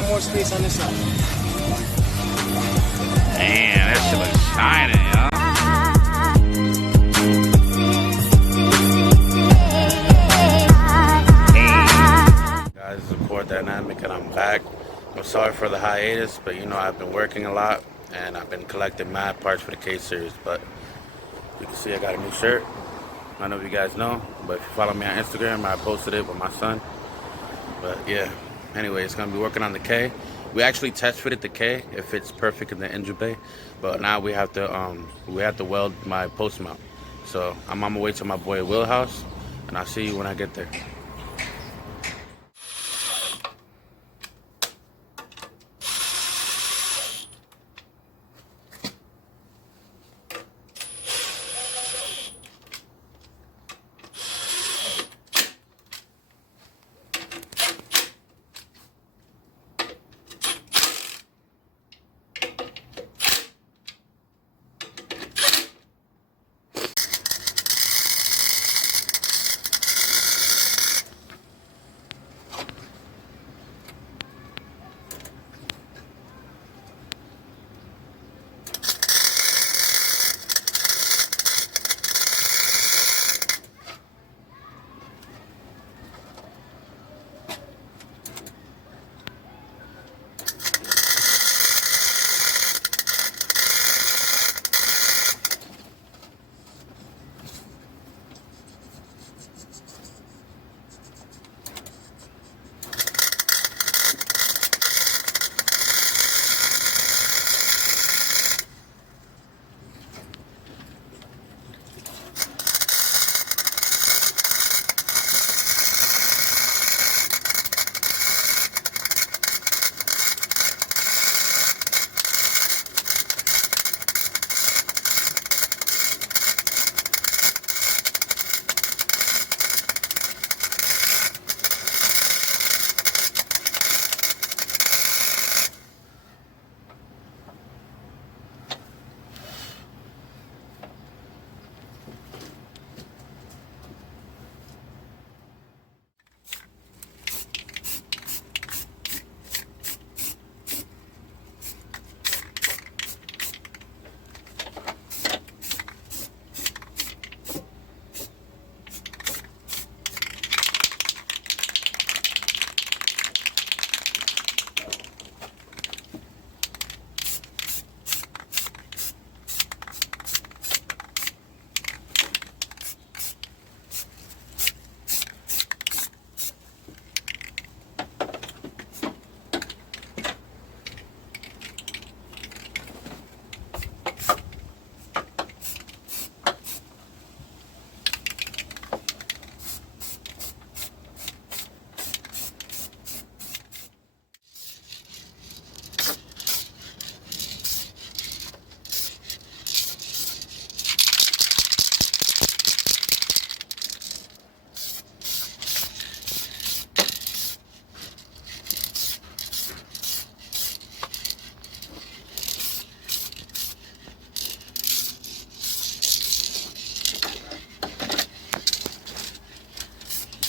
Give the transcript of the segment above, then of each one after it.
got more space on this side. Damn, that shit looks shining, y'all. Guys, this is Core Dynamic and I'm back. I'm sorry for the hiatus, but you know I've been working a lot and I've been collecting mad parts for the K series. But you can see I got a new shirt. I don't know if you guys know, but if you follow me on Instagram, I posted it with my son. But yeah, anyway, it's gonna be working on the K. We actually test fitted the K. It fits perfect in the engine bay, but now we have to weld my post mount. So I'm on my way to my boy Will's house, and I'll see you when I get there.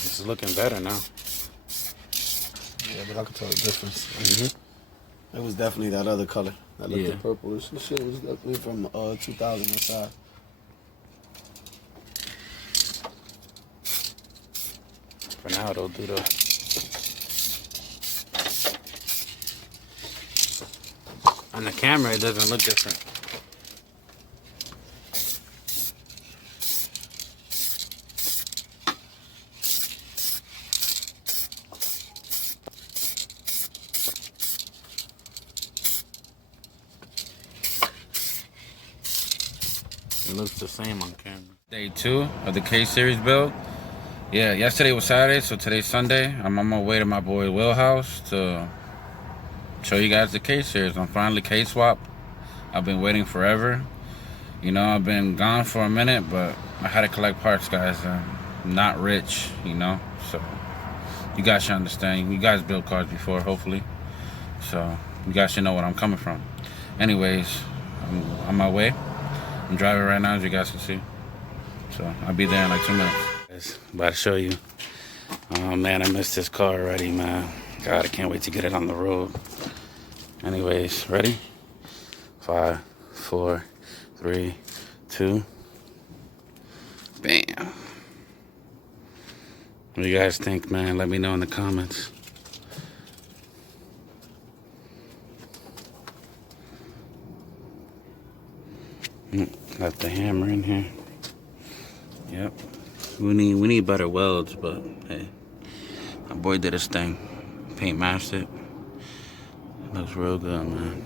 It's looking better now. Yeah, but I can tell the difference. It was definitely that other color. That looked purplish. This shit was definitely from 2000 inside. For now, it'll do the. On the camera, it doesn't look different. It looks the same on camera. Day 2 of the K series build. Yeah, yesterday was Saturday, so today's Sunday. I'm on my way to my boy Will's house to show you guys the K series. I'm finally kswap. I've been waiting forever. You know, I've been gone for a minute, but I had to collect parts, guys. I'm not rich, you know, so you guys should understand. You guys built cars before, hopefully, so you guys should know where I'm coming from. Anyways, I'm on my way. I'm driving right now, as you guys can see. So I'll be there in like 2 minutes. About to show you. Oh man, I missed this car already, man. God, I can't wait to get it on the road. Anyways, ready? 5, 4, 3, 2. Bam. What do you guys think, man? Let me know in the comments. Left the hammer in here. Yep. We need better welds, but hey, my boy did his thing. Paint mastered. It looks real good, man.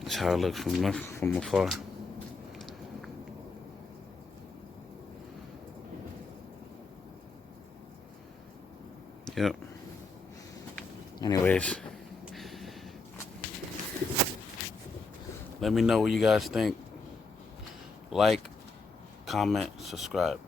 That's how it looks from afar. Yep. Anyways, let me know what you guys think. Like, comment, subscribe.